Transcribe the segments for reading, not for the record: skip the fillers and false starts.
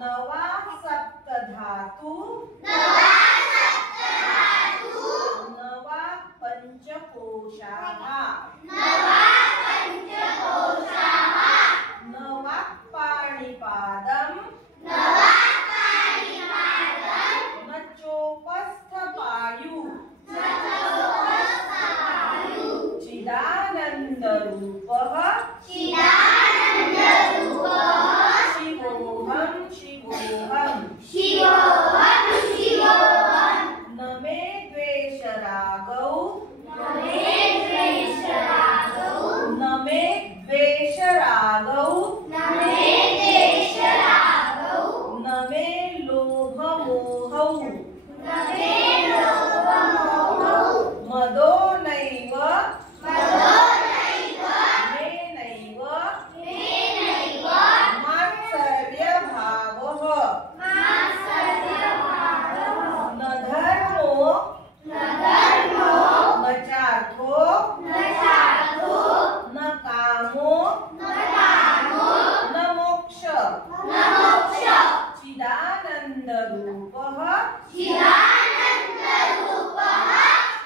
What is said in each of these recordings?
नवा सप्तधातु नवा पंचकोशाः नवा पाणिपादं न चोपस्थपायु चिदानन्दरूपः शिवोऽहं न मे द्वेषरागौ न मे द्वेषरागौ न मे लोभमोहौ मदो नैव मे नैव मात्सर्यभावः न धर्मो न चार्थो न कामो न मोक्ष चिदानन्दरूपः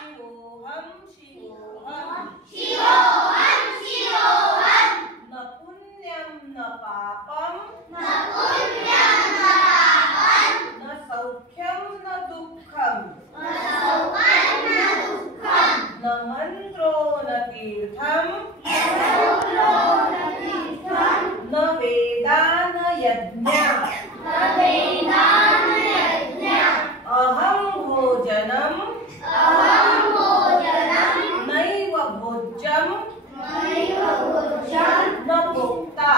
शिवोऽहं न पुण्यं न पापं न सौख्यं न दुःखं न मन्त्रो न तीर्थं न वेदा न यज्ञा अहं भोजनं नैव भोज्यं न भोक्ता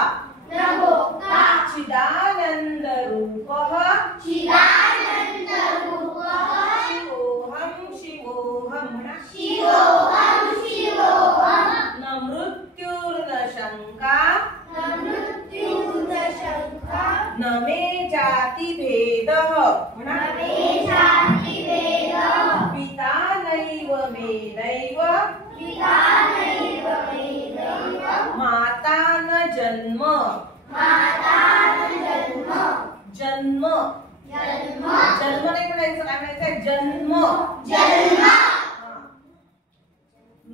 चिदानन्दरूपः शिवोऽहं न मृत्युर्न शङ्का न मे जातिभेदः पिता नैव मे नैव माता न जन्म जन्म नाही म्हणायचं, काय म्हणायचं जन्म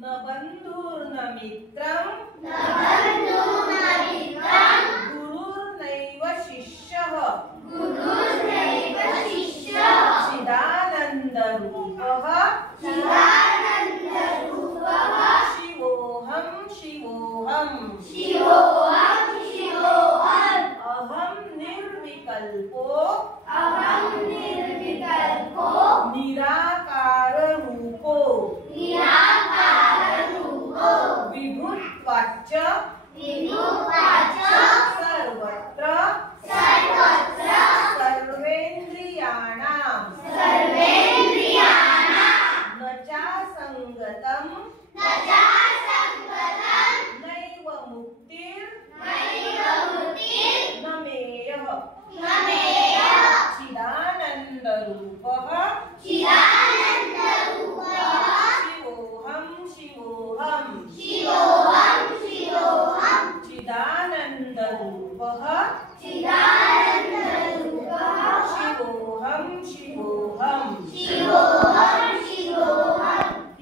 न बंधुर्न मित्रं गुरुर्नैव शिष्यः चिदानन्दरूपः शिवोऽहं अहं निर्विकल्पो निराकाररूपो विभुत्वाच्च